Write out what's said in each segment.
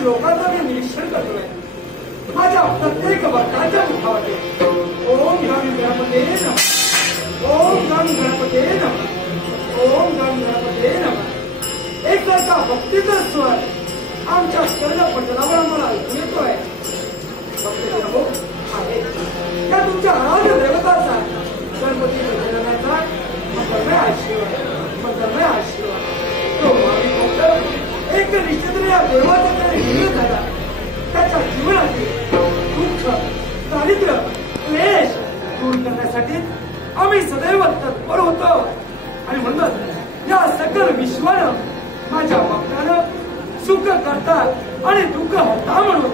श्लोकांचं मी निरीक्षण करतोय. माझ्या प्रत्येक भक्ताच्या मुखावरती ओम गण गणपते नमः, ओम गण गणपते नमः, ओम गण गणपते नमः. एक सारखा भक्तीचा स्वर आमच्या कर्णपटलावर आम्हाला ऐकून येतोय. भक्तजनो आहे त्या तुमच्या आराध्य देवताचा गणपती गणपतीचा मंगलमय आशीर्वाद, मंगलमय आशीर्वाद. तो आम्ही फक्त एक निश्चित या देवाचा त्याने निर्णय झाला. त्याच्या जीवनातील दुःख, दारिद्र्य, क्लेश दूर करण्यासाठी आम्ही सदैव तत्पर होतो. आणि म्हणून या सकल विश्वानं माझ्या भक्तानं सुख करता आणि दुःख हरता म्हणून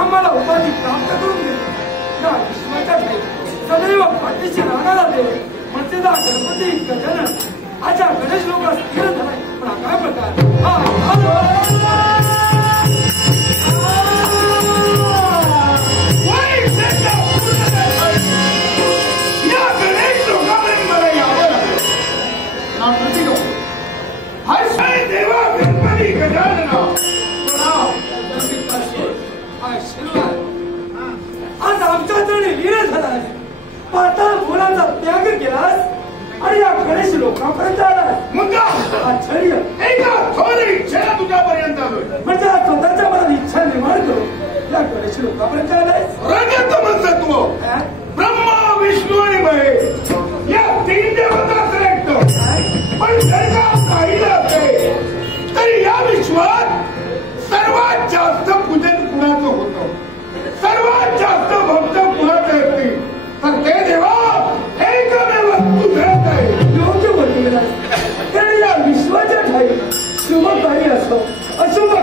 आम्हाला उपाधी प्राप्त करून दिली. या विश्वाच्या ठाई सदैव पाठीशी राहणारा देव मर्यादा गणपती गजानन आजच्या गणेश लोक स्थिर झालाय. पण हा काय प्रकार? आज आमच्या जणी लीन झालास, पाताळ भुवनाचा त्याग केलास आणि या गणेश लोकांपर्यंत आलास. मुद्दा आश्चर्य एका थोर इच्छेला तुझ्यापर्यंत आलोय. म्हणजे आज स्वतःच्या मनात इच्छा निर्माण करून या गणेश लोकांपर्यंत आलायस. रजतमस्तत्व ब्रह्मा विष्णू आणि महेश या तीन देवता श्रेष्ठ. पण जर का पाहिलं असेल तरी या विश्वात सर्वात जास्त पूजन कुणाचं होतं, सर्वात जास्त भक्त कुणाचे असतील तर ते देवा एकमेव तुझ्याच आहे. योग्य बोललेला कारण या विश्वाच्या ठाई शुभ काही असो अशुभ